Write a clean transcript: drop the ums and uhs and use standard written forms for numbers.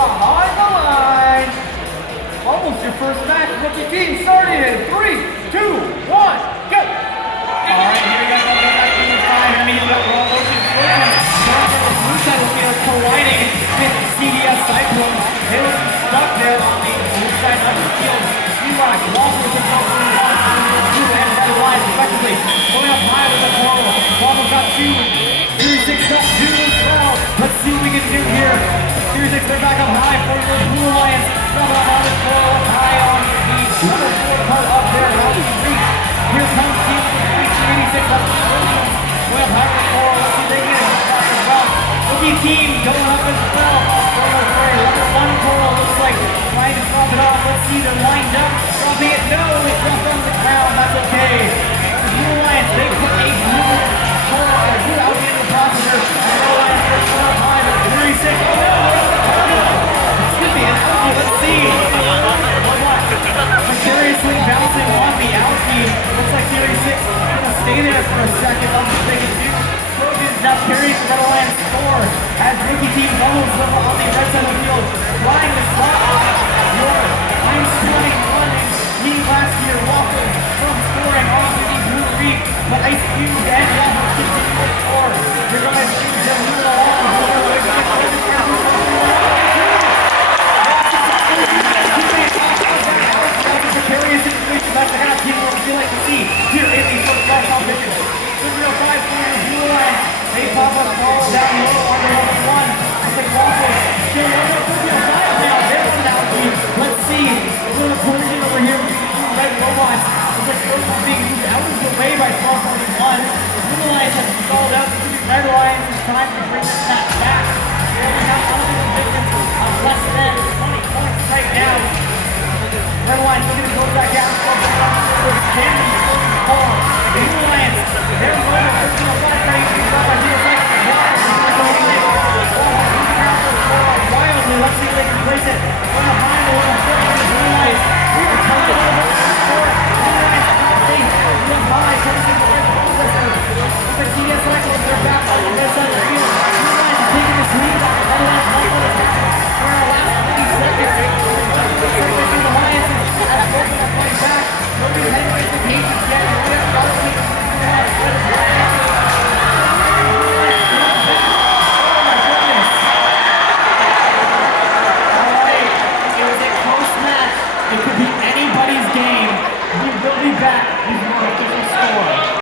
behind the line. Almost your first match. Rookie team starting in 3, 2, 1, go. All right, here we go. Go back to the 5. I mean, you got raw motion. Blue side looking at colliding with CDS Cyclone. They were stuck there on the blue side of the field. Newmarket Waffles and blue and red lines respectively. Going up high with the portal. Waffles got 2. Series 6 got 2 as well. Let's see what we can do here. Series 6, they're back up high for the Blue Alliance. Double on the portal, high on the number 4 part up there. Here comes team 86 up the portal. Going up high for the portal. Let's see if they get it back as well. Rookie team going up as well. Number 1 portal looks like trying to drop it off. Let's see, they're lined up. Dropping it. No, it dropped on the ground. That's okay. The Blue Alliance, they put a blue portal, a blue out in the processor. And the Alliance first one up high. The 36. Oh no! Excuse me, let's see. Precariously bouncing on the out feed. Looks like Series 6 is going to stay there for a second. Let's see if they can do. Trojans now carrying the Red Alliance score as rookie team bubbles them on the red side of the field. Trying to stop your time-stunning run team last year. Waffles from scoring off the Blue Reef. But Ice Cube and Waffles continue to score. Your guys are moving along. Precarious situation, that's the kind of team we like to see here in these first class competitions. 305 for the Blue Alliance. They pop up ball down low on the number 1. It's like Waffles. Still over 305 now. There's an out feed. Let's see. A little collision over here with the red robots. It's like first one being moved out of the way by 12.1. The Blue Alliance has stalled out. The Red Alliance is trying to bring this match back. They only have a difference of less than 20 points right now. Red Alliance looking to close that gap. Standing for the Blue Alliance. They're going to 13.5 trying to keep up on here. Wildly, let's see if they can place it. From behind the little foot on the Blue Alliance. We are coming over the score. Blue Alliance crossing. Real high. Coming to the red processor. With the TS Cyclones, they're back on the red side of the field. Blue Alliance is taking this lead. Red Alliance not going to attack for our last 20 seconds. The Alliance has broken up right back. Nobody's heading to the pages yet. We have to